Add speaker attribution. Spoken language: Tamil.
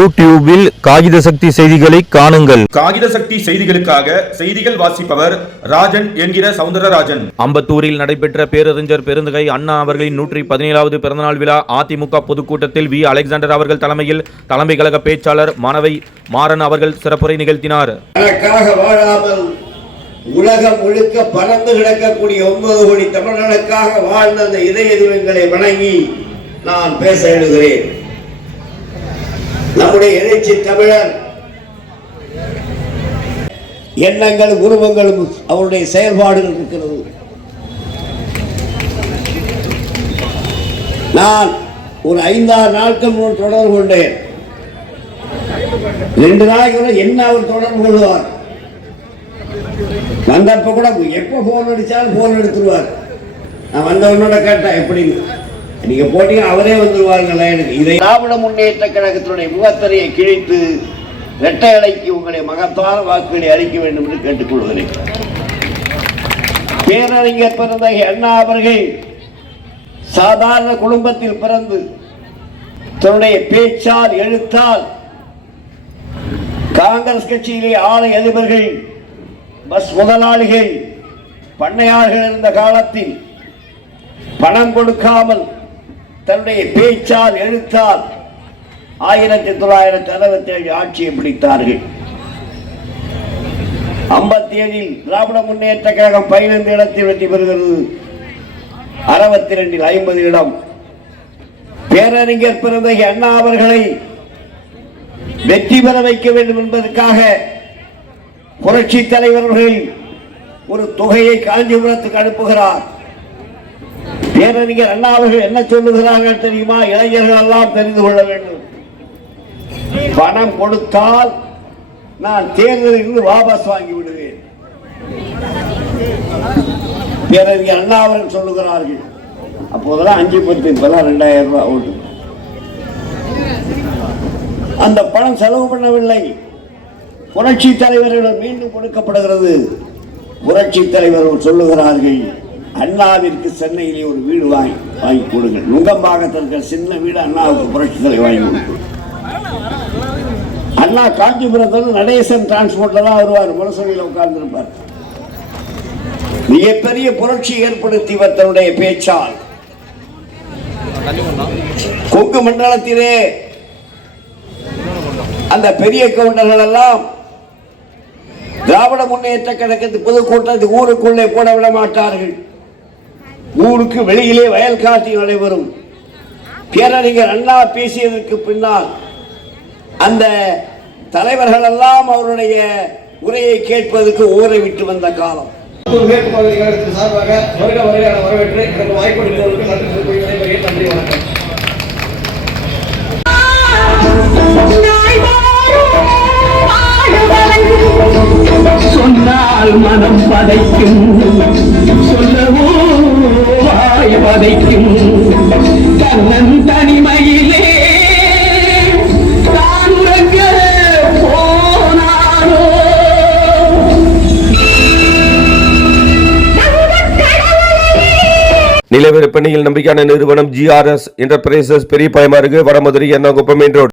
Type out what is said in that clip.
Speaker 1: யூடியூபில் காகித சக்தி செய்திகளை காணுங்கள்.
Speaker 2: காகித சக்தி செய்திகளுக்காக செய்திகள் வாசிப்பவர் ராஜன் என்கிற சவுந்தரராஜன்.
Speaker 1: அம்பத்தூரில் நடைபெற்ற பேரறிஞர் பெருந்தகை அண்ணா அவர்களின் நூற்றி பதினேழாவது பிறந்தநாள் விழா அதிமுக பொதுக்கூட்டத்தில் வி அலெக்சாண்டர் அவர்கள் தலைமையில் தலைமை கழக பேச்சாளர் மாணவை மாறன் அவர்கள் சிறப்புரை நிகழ்த்தினார்.
Speaker 3: உலகம் முழுக்க பறந்து கிடக்கக்கூடிய ஒன்பது கோடி தமிழர்களுக்காக வாழ்ந்த அந்த இதய வணங்கி நான் பேச எழுகிறேன் நம்முடைய எழுச்சி தமிழர் எண்ணங்களும் உருவங்களும் அவருடைய செயல்பாடுகள் இருக்கிறது. நான் ஒரு ஐந்தாறு நாட்கள் முன் தொடர்பு கொண்டேன். ரெண்டு நாளைக்கு என்ன அவர் தொடர்பு கொள்வார்? வந்தப்ப கூட எப்போ போன் அடிச்சாலும் போன் எடுத்துருவார். நான் வந்த உன்னோட கேட்டேன் எப்படின்னு. நீங்க போட்டீங்க அவரே வந்துருவாருங்களே. எனக்கு இதை திராவிட முன்னேற்ற கழகத்தினுடைய முகத்தரையை கிழித்து இரட்டை அலைக்கு உங்களை மகத்தான வாக்குகளை அளிக்க வேண்டும் என்று கேட்டுக்கொள்கிறேன். பேரறிஞர் பிறந்த அண்ணா அவர்கள் சாதாரண குடும்பத்தில் பிறந்து தன்னுடைய பேச்சால் எழுத்தால் காங்கிரஸ் கட்சியிலே ஆலை அதிபர்கள் பஸ் முதலாளிகள் பண்ணையாளர்கள் இருந்த காலத்தில் பணம் கொடுக்காமல் தன்னுடைய பேச்சால் எழுத்தால் ஆயிரத்தி தொள்ளாயிரத்தி அறுபத்தி ஏழு ஆட்சியை பிடித்தார்கள். ஐம்பத்தி ஏழில் திராவிட முன்னேற்ற கழகம் பதினைந்து இடத்தில் வெற்றி பெறுகிறது. அறுபத்தி ரெண்டில் ஐம்பது இடம். பேரறிஞர் பிறந்தகை அண்ணா அவர்களை வெற்றி பெற வைக்க வேண்டும் என்பதற்காக புரட்சி தலைவர்கள் ஒரு தொகையை காஞ்சிபுரத்துக்கு அனுப்புகிறார். பேரறிஞர் அண்ணா அவர்கள் என்ன சொல்லுகிறார்கள் தெரியுமா? இளைஞர்கள் எல்லாம் தெரிந்து கொள்ள வேண்டும். பணம் கொடுத்தால் நான் தேர்தலில் இருந்து வாபஸ் வாங்கி விடுவேன் பேரறிஞர் அண்ணா அவர்கள் சொல்லுகிறார்கள். அப்போதெல்லாம் அஞ்சு பத்து இப்பதான் ரெண்டாயிரம் ரூபாய் ஓட்டு. அந்த பணம் செலவு பண்ணவில்லை. புரட்சி தலைவர்களிடம் மீண்டும் கொடுக்கப்படுகிறது. புரட்சி தலைவர்கள் சொல்லுகிறார்கள் அண்ணாவிற்கு சென்னையிலே ஒரு வீடு வாங்கி வாங்கி கொடுங்கள். நுங்கம்பாக்கத்தில் இருக்கிற சின்ன வீடு அண்ணாவுக்கு புரட்சி தலைவர் வாங்கி கொடுக்கும் அண்ணா காஞ்சிபுரத்தில் நடேசன் டிரான்ஸ்போர்ட்ல தான் வருவார். முரசொலியில் உட்கார்ந்துருப்பார். மிகப்பெரிய புரட்சி ஏற்படுத்தியவர் தன்னுடைய பேச்சால். கொங்கு மண்டலத்திலே அந்த பெரிய கவுண்டர்கள் எல்லாம் திராவிட முன்னேற்ற கழகத்து பொதுக்கூட்டத்துக்கு ஊருக்குள்ளே போட விட மாட்டார்கள். ஊருக்கு வெளியிலே வயல் காட்சி நடைபெறும். பேரறிஞர் அண்ணா பேசியதற்கு பின்னால் அந்த தலைவர்கள் எல்லாம் அவருடைய உரையை கேட்பதற்கு ஊரை விட்டு வந்த காலம்.
Speaker 4: மேற்கு பகுதி கழகத்தின் சார்பாக வருக வருகையான வரவேற்று எனக்கு வாய்ப்பு அளித்தவர்களுக்கு நன்றி சொல்லி விடைபெறுகிறேன். நன்றி வணக்கம்.
Speaker 5: சொன்னால் மனம் பதைக்கும். வாய் பதைக்கும் கண்ணன் தனிமையிலே தான்
Speaker 6: நில விற்பனையில் நம்பிக்கையான நிறுவனம் ஜிஆர்எஸ் என்டர்பிரைசஸ் பெரிய பயமாருக்கு வடமதுரை என்ன மெயின் ரோடு.